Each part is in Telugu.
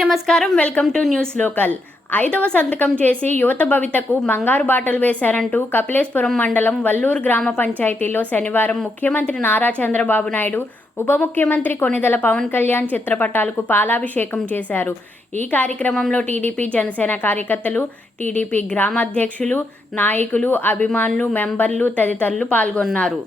నమస్కారం. Welcome to news local. ఐదవ సంతకం చేసి యువత భవితకు బంగారు బాటలు వేశారంటూ కపిలేశ్వరం మండలం వల్లూరు గ్రామ పంచాయతీలో శనివారం ముఖ్యమంత్రి నారా చంద్రబాబు నాయుడు ఉప ముఖ్యమంత్రి కొనిదల పవన్ కళ్యాణ్ చిత్రపటాలకు పాలాభిషేకం చేశారు. ఈ కార్యక్రమంలో టీడీపీ జనసేన కార్యకర్తలు టీడీపీ గ్రామాధ్యక్షులు నాయకులు అభిమానులు మెంబర్లు తదితరులు పాల్గొన్నారు.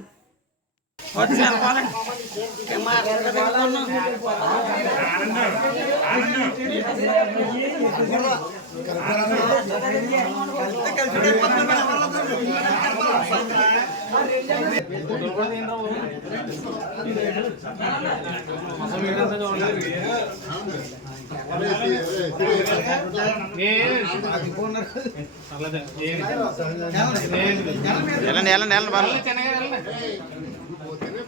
వెళ్ళండి వెళ్ళండి వెళ్ళండి వాళ్ళు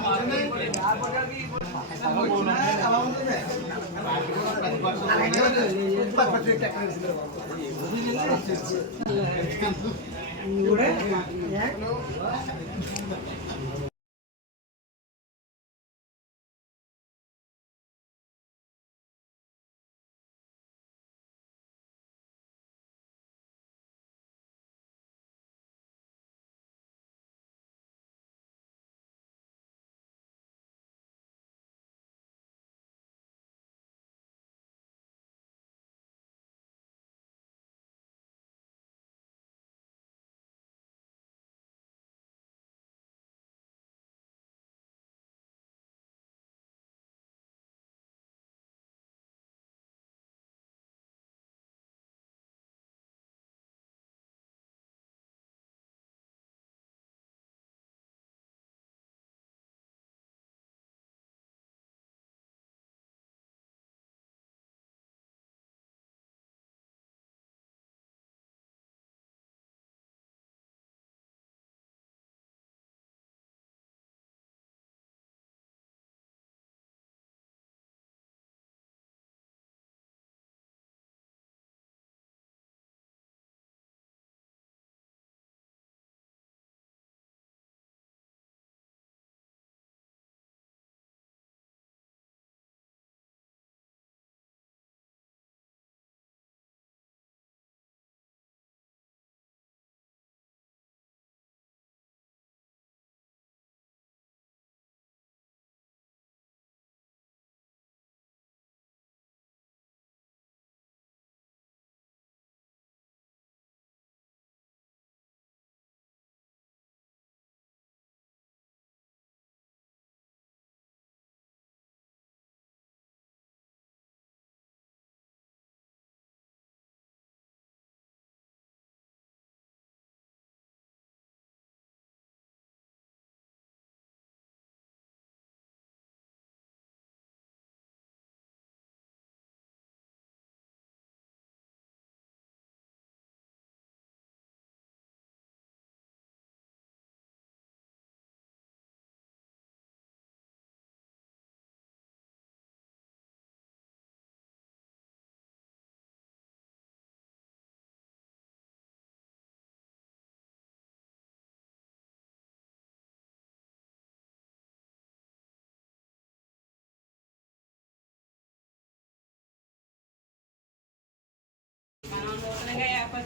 మనం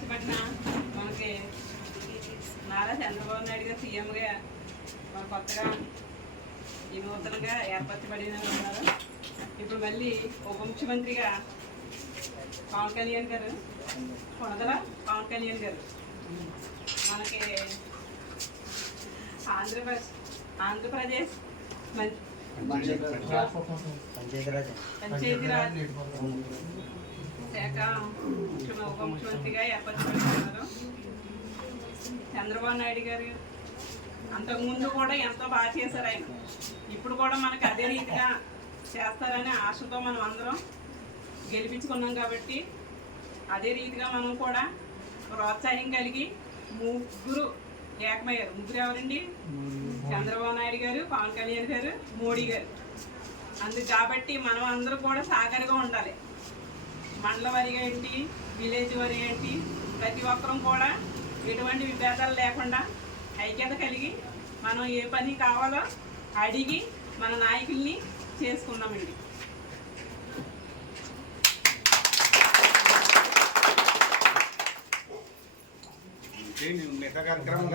ఏర్పరచబడిన మనకి నారా చంద్రబాబు నాయుడు గారు సీఎంగా మన కొత్తగా ఈ నూతనంగా ఏర్పరచబడిన ఉన్నారు. ఇప్పుడు మళ్ళీ ఉప ముఖ్యమంత్రిగా పవన్ కళ్యాణ్ గారు కొనదల పవన్ కళ్యాణ్ గారు. మనకి ఆంధ్రప్రదేశ్ ఆంధ్రప్రదేశ్ మం- పంచాయతీరాజ్ శాఖ ఉప ముఖ్యమంత్రిగా ఏర్పరచబడుతున్నారు చంద్రబాబు నాయుడు గారు అంతకుముందు కూడా ఎంతో బాగా చేశారు ఆయన. ఇప్పుడు కూడా మనకి అదే రీతిగా చేస్తారనే ఆశతో మనం అందరం గెలిపించుకున్నాం కాబట్టి అదే రీతిగా మనం కూడా ప్రోత్సాహం కలిగి ముగ్గురు ఏకమయ్యారు. ముగ్గురు ఎవరండి? చంద్రబాబు నాయుడు గారు పవన్ కళ్యాణ్ గారు మోడీ గారు. అందుకు కాబట్టి మనం అందరూ కూడా సాగరగా ఉండాలి. మండల వారిగా ఏంటి? విలేజ్ వారి ఏంటి? ప్రతి ఒక్కరం కూడా ఎటువంటి విభేదాలు లేకుండా ఐక్యత కలిగి మనం ఏ పని కావాలో అడిగి మన నాయకుల్ని చేసుకున్నామండి. కార్యక్రమం.